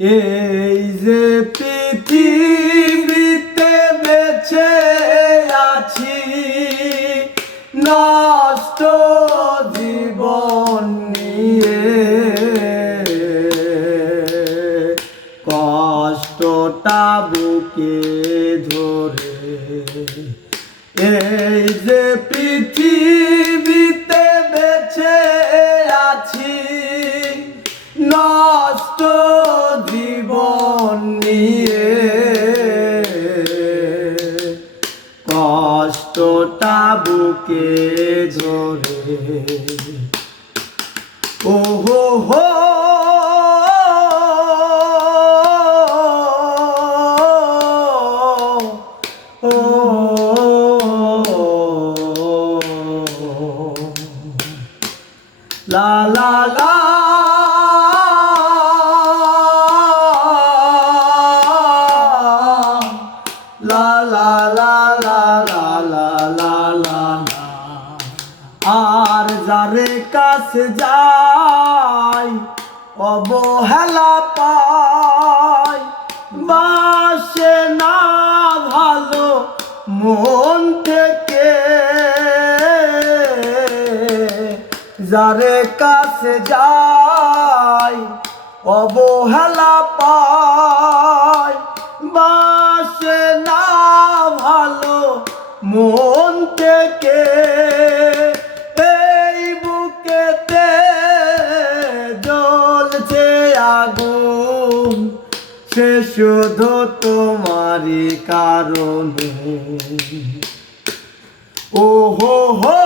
এই যে পৃথিবীতে বেঁচে আছি, নষ্ট জীবন নিয়ে কষ্টটা বুকে ধরে। এই যে পৃথিবীতে বেঁচে আছি, নষ্ট জীবন নিয়ে কষ্টটা বুকে ধরে। ও হো হো লা লা লা লা লা লা লা লা লা লা লা। আর যারে কাছে যাই অবহেলা পাই, বাসে না ভালো মন থেকে। যারে কাছে যাই অবহেলা পাই, বাসে না ভালো মন থেকে। এই বুকেতে জ্বলছে আগুন, সে শুধু তোমারই কারণে। ও হো হো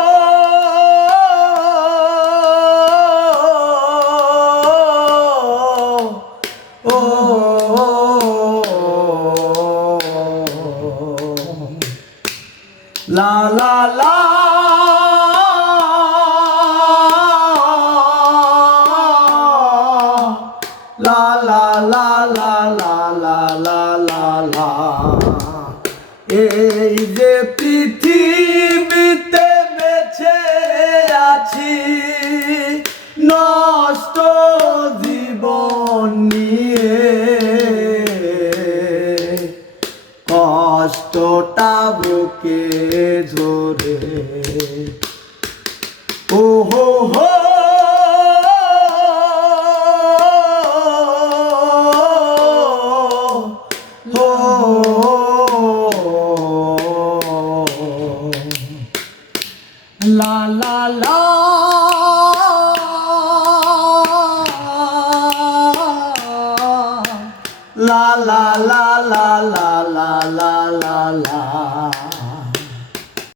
লা লা লা লা লা লা লা লা লা লা লা লা। এই যে পৃথিবীতে বেঁচে আছি, নষ্ট জীবন নিয়ে কষ্টটা বুকে ধরে। ও হো হো লা লা লা la la la la la la la la la